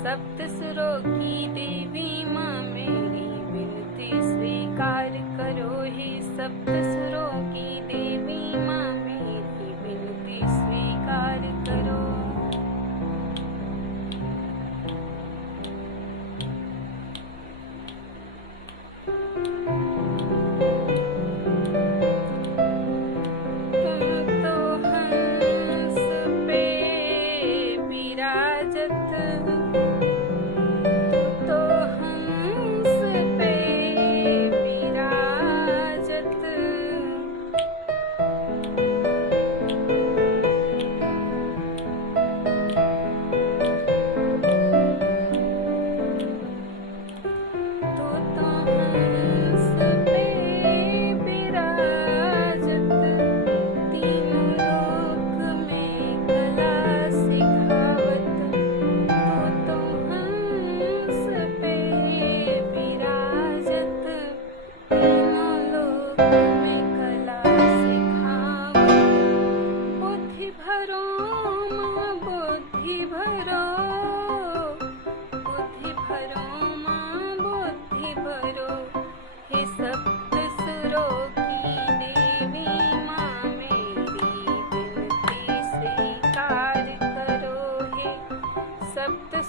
सप्त सुरों की देवी माँ मेरी विनती स्वीकार करो। हे सप्त सुरों की देवी माँ मेरी विनती स्वीकार करो।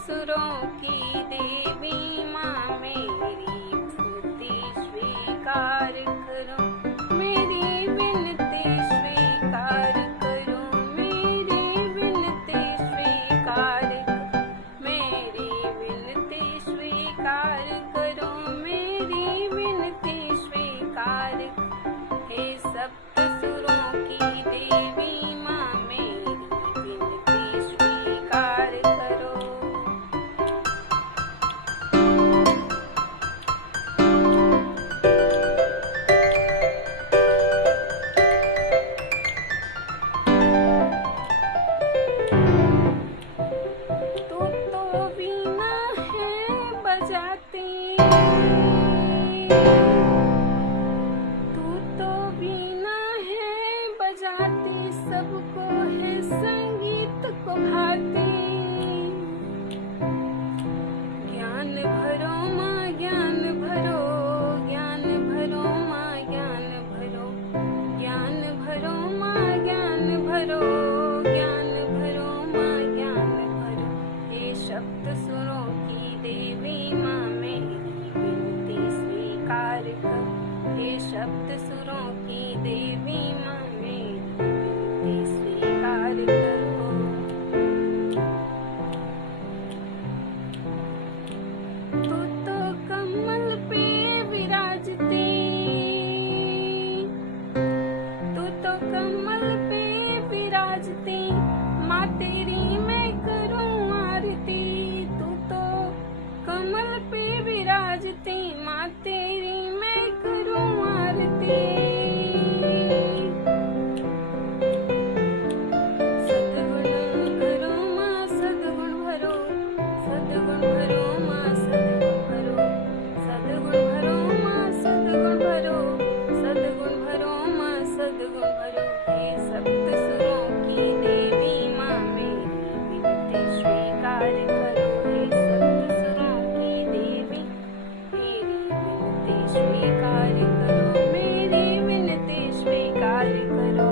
सुरों की देवी माँ मेरी विनती स्वीकार करो। मेरी विनती स्वीकार करो। मेरी विनती स्वीकार करो। मेरी विनती स्वीकार करो। मेरी विनती स्वीकार करो। हे सप्त सुरों की देवी माँ मेरी विनती स्वीकार करो। तू तो वीणा है बजाती, सबको है संगीत को भाती। ज्ञान भरो माँ ज्ञान भरो, ज्ञान भरो माँ ज्ञान भरो, ज्ञान भरो माँ ज्ञान भरो, ज्ञान भरो माँ ज्ञान भरो। हे सप्त सुरों की देवी माँ मेरी विनती स्वीकार करो। हे सप्त सुरों की देवी माँ मेरी विनती स्वीकार करो। तू तो कमल पे विराजती, तू तो कमल पे विराजती, माँ तेरी मैं करूँ आरती। तू तो कमल पे विराजती, माँ तेरी मैं करूँ आरती। सद्गुण भरो माँ सद्गुण भरो, सद्गुण भरो माँ सद्गुण भरो, सद्गुण भरो माँ सद्गुण भरो, सद्गुण भरो माँ सद्गुण भरो। हे सप्त सुरों की देवी माँ मेरी विनती स्वीकार करो। हे सप्त सुरों की देवी मेरी विनती स्वीकार करो। मेरी विनती स्वीकार करो।